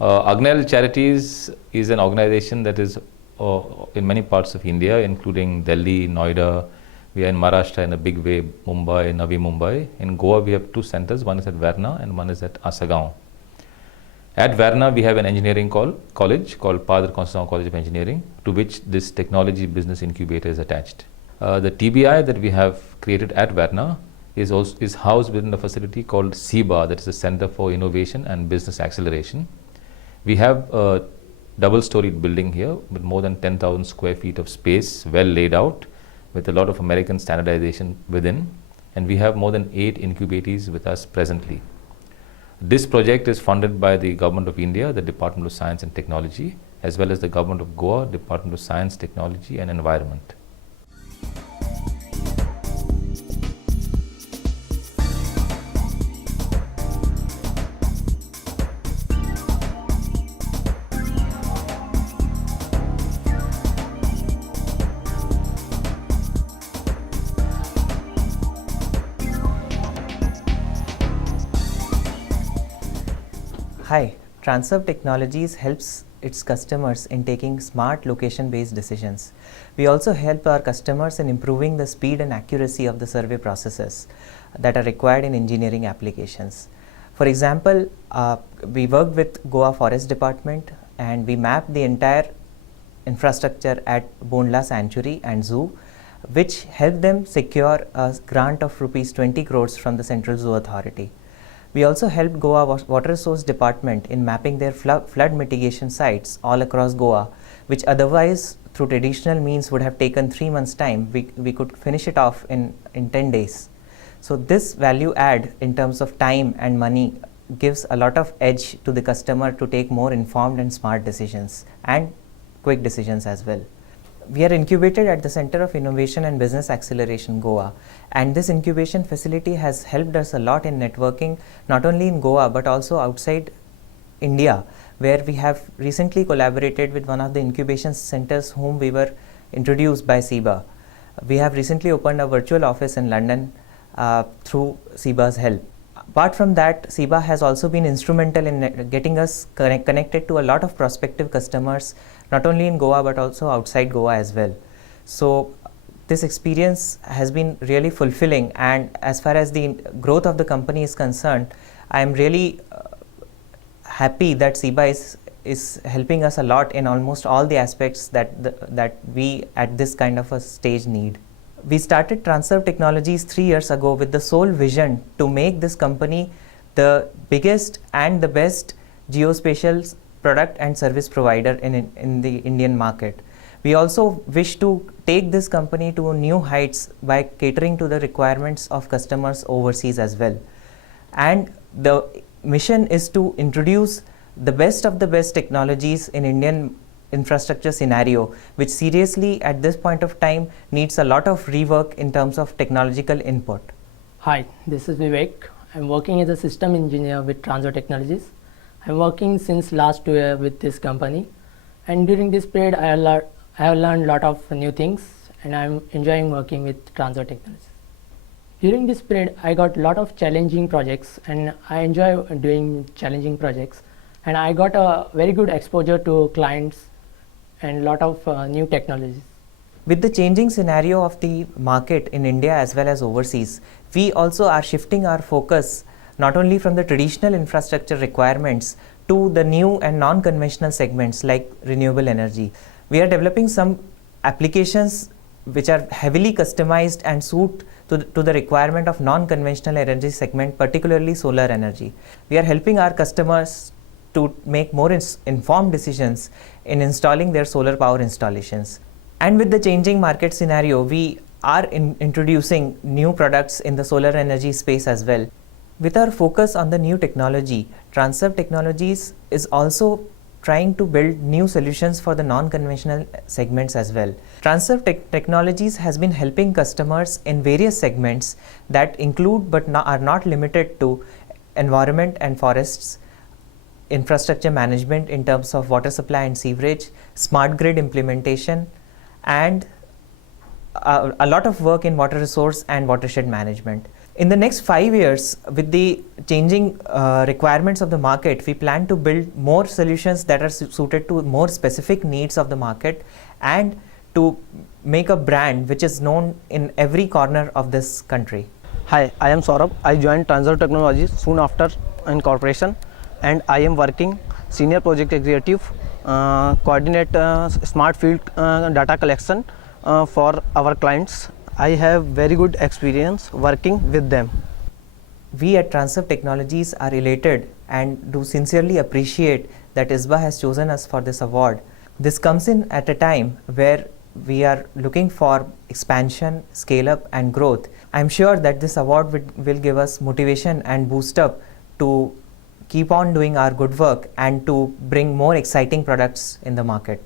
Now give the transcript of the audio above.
Agnel Charities is an organization that is in many parts of India, including Delhi, Noida. We are in Maharashtra in a big way, Mumbai, Navi Mumbai. In Goa, we have two centers. One is at Verna and one is at Asagaon. At Verna, we have an engineering college called Padre Constantino College of Engineering, to which this technology business incubator is attached. The TBI that we have created at Verna is housed within a facility called CIBA, that is the Center for Innovation and Business Acceleration. We have a double-storied building here with more than 10,000 square feet of space, well laid out, with a lot of American standardization within, and we have more than 8 incubators with us presently. This project is funded by the Government of India, the Department of Science and Technology, as well as the Government of Goa, Department of Science, Technology and Environment. Hi, Transurf Technologies helps its customers in taking smart location-based decisions. We also help our customers in improving the speed and accuracy of the survey processes that are required in engineering applications. For example, we worked with Goa Forest Department and we mapped the entire infrastructure at Bondla Sanctuary and Zoo, which helped them secure a grant of rupees 20 crores from the Central Zoo Authority. We also helped Goa Water Resource Department in mapping their flood mitigation sites all across Goa, which otherwise through traditional means would have taken 3 months' time. We could finish it off in 10 days. So this value add in terms of time and money gives a lot of edge to the customer to take more informed and smart decisions and quick decisions as well. We are incubated at the Center of Innovation and Business Acceleration, Goa, and this incubation facility has helped us a lot in networking, not only in Goa but also outside India, where we have recently collaborated with one of the incubation centers whom we were introduced by CIBA. We have recently opened a virtual office in London through CIBA's help. Apart from that, CIBA has also been instrumental in getting us connected to a lot of prospective customers, not only in Goa but also outside Goa as well. So this experience has been really fulfilling, and as far as the growth of the company is concerned, I am really happy that CIBA is helping us a lot in almost all the aspects that we at this kind of a stage need. We started Transurf Technologies 3 years ago with the sole vision to make this company the biggest and the best geospatial product and service provider in the Indian market. We also wish to take this company to new heights by catering to the requirements of customers overseas as well. And the mission is to introduce the best of the best technologies in Indian infrastructure scenario, which seriously at this point of time needs a lot of rework in terms of technological input. Hi, this is Vivek. I'm working as a system engineer with Transurf Technologies. I'm working since last 2 years with this company, and during this period I have learned a lot of new things, and I'm enjoying working with Transurf Technologies. During this period I got a lot of challenging projects, and I enjoy doing challenging projects, and I got a very good exposure to clients and a lot of new technologies. With the changing scenario of the market in India as well as overseas, we also are shifting our focus not only from the traditional infrastructure requirements to the new and non-conventional segments like renewable energy. We are developing some applications which are heavily customized and suit to the requirement of non-conventional energy segment, particularly solar energy. We are helping our customers to make more informed decisions in installing their solar power installations. And with the changing market scenario, we are introducing new products in the solar energy space as well. With our focus on the new technology, Transurf Technologies is also trying to build new solutions for the non-conventional segments as well. Transurf Technologies has been helping customers in various segments that include but are not limited to environment and forests, infrastructure management in terms of water supply and sewerage, smart grid implementation, and a lot of work in water resource and watershed management. In the next 5 years, with the changing requirements of the market, we plan to build more solutions that are suited to more specific needs of the market, and to make a brand which is known in every corner of this country. Hi, I am Saurabh. I joined Transfer Technologies soon after incorporation, and I am working senior project executive, coordinate smart field data collection for our clients. I have very good experience working with them. We at Transfer Technologies are elated and do sincerely appreciate that ISBA has chosen us for this award. This comes in at a time where we are looking for expansion, scale up and growth. I am sure that this award will give us motivation and boost up to keep on doing our good work and to bring more exciting products in the market.